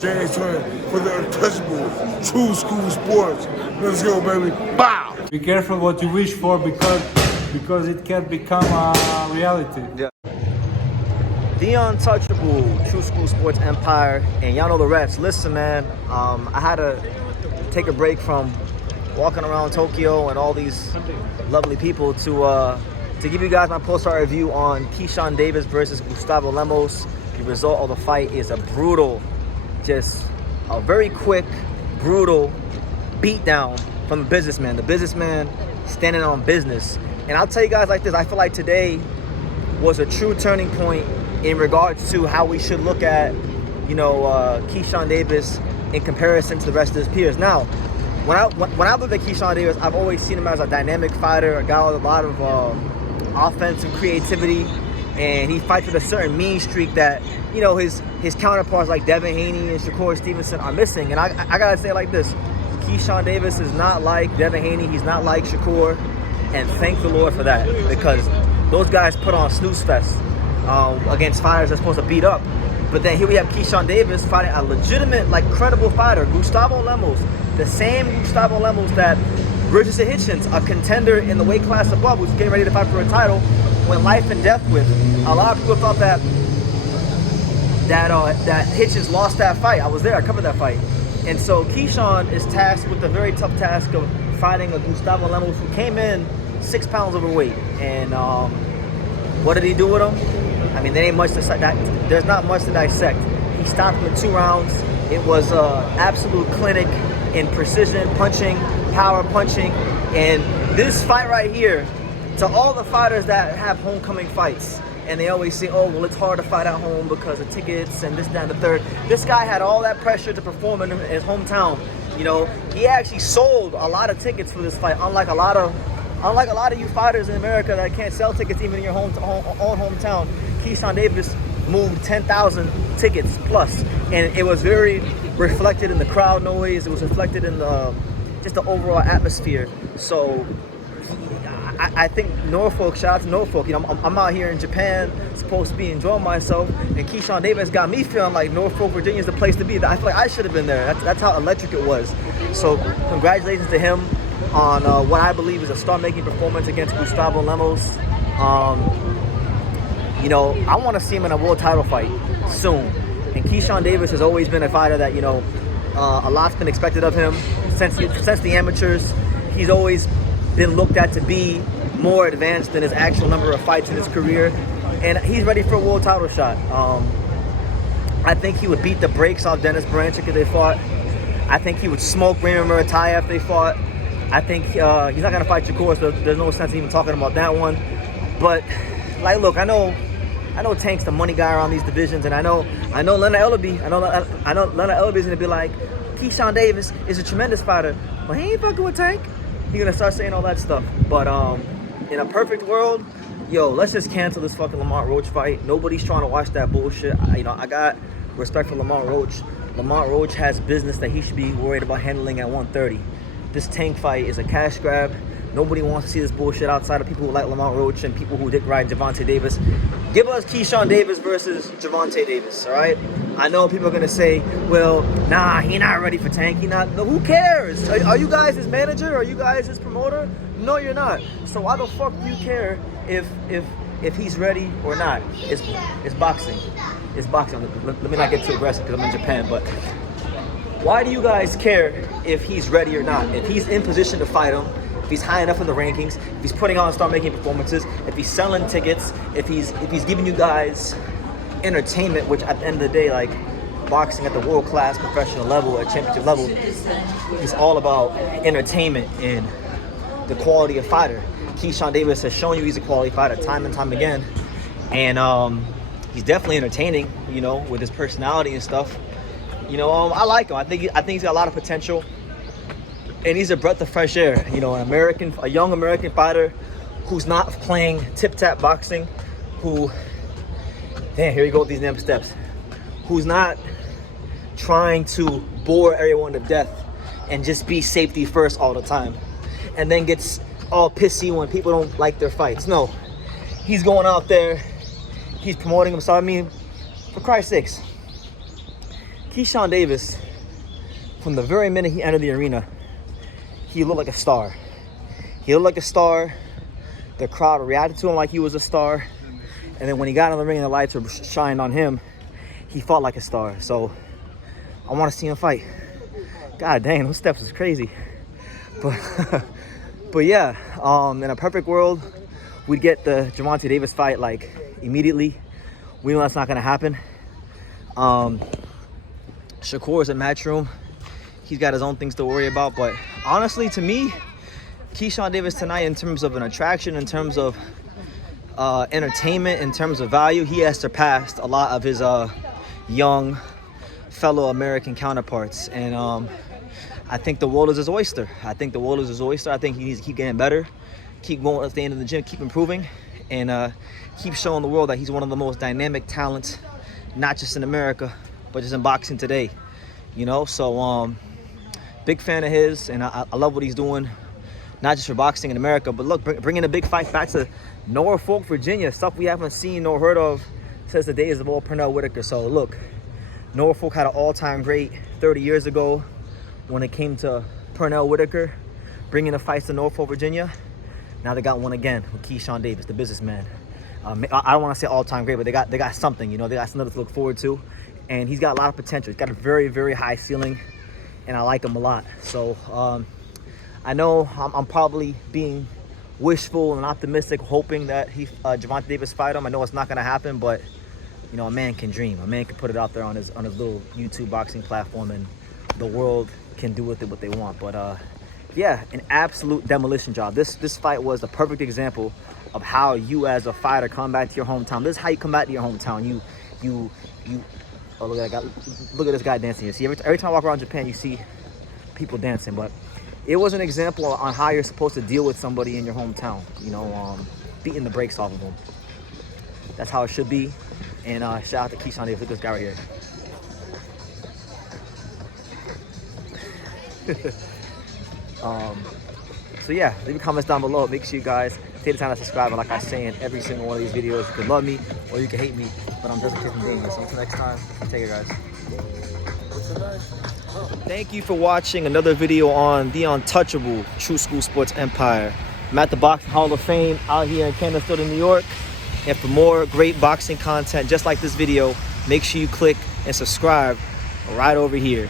James Twin for the untouchable true school sports. Let's go, baby. Bow! Be careful what you wish for because it can become a reality. Yeah. The untouchable true school sports empire, and y'all know the refs. Listen, man, I had to take a break from walking around Tokyo and all these lovely people to give you guys my post-fight review on Keyshawn Davis versus Gustavo Lemos. The result of the fight is a brutal, just a very quick, brutal beatdown from the businessman. The businessman standing on business. And I'll tell you guys like this, I feel like today was a true turning point in regards to how we should look at, Keyshawn Davis in comparison to the rest of his peers. Now, when I look at Keyshawn Davis, I've always seen him as a dynamic fighter, a guy with a lot of offensive creativity, and he fights with a certain mean streak that, his counterparts like Devin Haney and Shakur Stevenson are missing. And I gotta say it like this, Keyshawn Davis is not like Devin Haney, he's not like Shakur, and thank the Lord for that, because those guys put on snooze fest against fighters that's supposed to beat up. But then here we have Keyshawn Davis fighting a legitimate, credible fighter, Gustavo Lemos, the same Gustavo Lemos that Richardson Hitchens, a contender in the weight class above, who's getting ready to fight for a title, went life and death with. A lot of people thought that Hitchens lost that fight. I was there, I covered that fight. And so Keyshawn is tasked with the very tough task of fighting a Gustavo Lemos who came in 6 pounds overweight. And what did he do with him? I mean, there's not much to dissect. He stopped him in 2 rounds. It was an absolute clinic in precision punching, power punching. And this fight right here, to all the fighters that have homecoming fights, and they always say, oh, well, it's hard to fight at home because of tickets and this, that, and the third. This guy had all that pressure to perform in his hometown. He actually sold a lot of tickets for this fight, unlike a lot of you fighters in America that can't sell tickets even in your own hometown. Keyshawn Davis moved 10,000 tickets plus, and it was very reflected in the crowd noise. It was reflected in just the overall atmosphere. So I think Norfolk, shout out to Norfolk. I'm out here in Japan, supposed to be enjoying myself, and Keyshawn Davis got me feeling like Norfolk, Virginia is the place to be. I feel like I should have been there. That's how electric it was. So congratulations to him on what I believe is a star-making performance against Gustavo Lemos. I want to see him in a world title fight soon. And Keyshawn Davis has always been a fighter that, a lot's been expected of him since the amateurs. He's always been looked at to be more advanced than his actual number of fights in his career. And he's ready for a world title shot. I think he would beat the brakes off Dennis Branchik if they fought. I think he would smoke Raymond Murataya if they fought. I think he's not going to fight Shakur, so there's no sense even talking about that one. But, look, I know Tank's the money guy around these divisions, and I know Leonard Ellaby. I know Leonard Ellaby's going to be like, Keyshawn Davis is a tremendous fighter, but he ain't fucking with Tank. He's going to start saying all that stuff. But in a perfect world, let's just cancel this fucking Lamont Roach fight. Nobody's trying to watch that bullshit. I got respect for Lamont Roach. Lamont Roach has business that he should be worried about handling at 130. This Tank fight is a cash grab. Nobody wants to see this bullshit outside of people who like Lamont Roach and people who dick ride Gervonta Davis. Give us Keyshawn Davis versus Gervonta Davis, all right? I know people are going to say, well, nah, he not ready for Tank. No, who cares? Are you guys his manager? Are you guys his promoter? No, you're not. So why the fuck do you care if he's ready or not? It's boxing. It's boxing. Let me not get too aggressive because I'm in Japan, but why do you guys care if he's ready or not? If he's in position to fight him, if he's high enough in the rankings, if he's putting on star-making performances, if he's selling tickets, if he's giving you guys entertainment, which at the end of the day, boxing at the world-class professional level, at championship level, is all about entertainment and the quality of fighter. Keyshawn Davis has shown you he's a quality fighter time and time again, and he's definitely entertaining, with his personality and stuff. I like him. I think he's got a lot of potential. And he's a breath of fresh air, a young American fighter who's not playing tip-tap boxing, here you go with these damn steps, who's not trying to bore everyone to death and just be safety first all the time, and then gets all pissy when people don't like their fights. No, he's going out there, he's promoting himself. I mean, for Christ's sakes, Keyshawn Davis, from the very minute he entered the arena, he looked like a star. He looked like a star. The crowd reacted to him like he was a star. And then when he got in the ring and the lights were shining on him, he fought like a star. So I want to see him fight. God dang, those steps is crazy. But yeah, in a perfect world, we'd get the Gervonta Davis fight like immediately. We know that's not gonna happen. Shakur's in Matchroom. He's got his own things to worry about. But honestly, to me, Keyshawn Davis tonight, in terms of an attraction, in terms of entertainment, in terms of value, he has surpassed a lot of his young fellow American counterparts. And I think the world is his oyster. I think the world is his oyster. I think he needs to keep getting better, keep going at the end of the gym, keep improving, and keep showing the world that he's one of the most dynamic talents, not just in America, but just in boxing today. You know, so big fan of his, and I love what he's doing, not just for boxing in America, but look, bringing a big fight back to Norfolk, Virginia, stuff we haven't seen nor heard of since the days of old Pernell Whitaker. So look, Norfolk had an all-time great 30 years ago when it came to Pernell Whitaker bringing the fights to Norfolk, Virginia. Now they got one again with Keyshawn Davis, the businessman. I don't want to say all-time great, but they got something, you know, they got something to look forward to. And he's got a lot of potential. He's got a very, very high ceiling, and I like him a lot. So I know I'm probably being wishful and optimistic, hoping that Gervonta Davis fight him. I know it's not gonna happen, but you know, a man can dream. A man can put it out there on his little YouTube boxing platform, and the world can do with it what they want. But yeah, an absolute demolition job. This fight was the perfect example of how you as a fighter come back to your hometown. This is how you come back to your hometown. You oh, look at that guy. Look at this guy dancing. You see, every time I walk around Japan, you see people dancing. But it was an example on how you're supposed to deal with somebody in your hometown. You know, beating the brakes off of them. That's how it should be. And shout out to Keyshawn Davis. Look at this guy right here. So yeah, leave your comments down below. Make sure you guys take the time to subscribe. And like I say in every single one of these videos, you can love me or you can hate me, but I'm just a kid from Daniel. So until next time, take care, guys. Thank you for watching another video on the untouchable True School Sports Empire. I'm at the Boxing Hall of Fame out here in Canastota, New York. And for more great boxing content just like this video, make sure you click and subscribe right over here.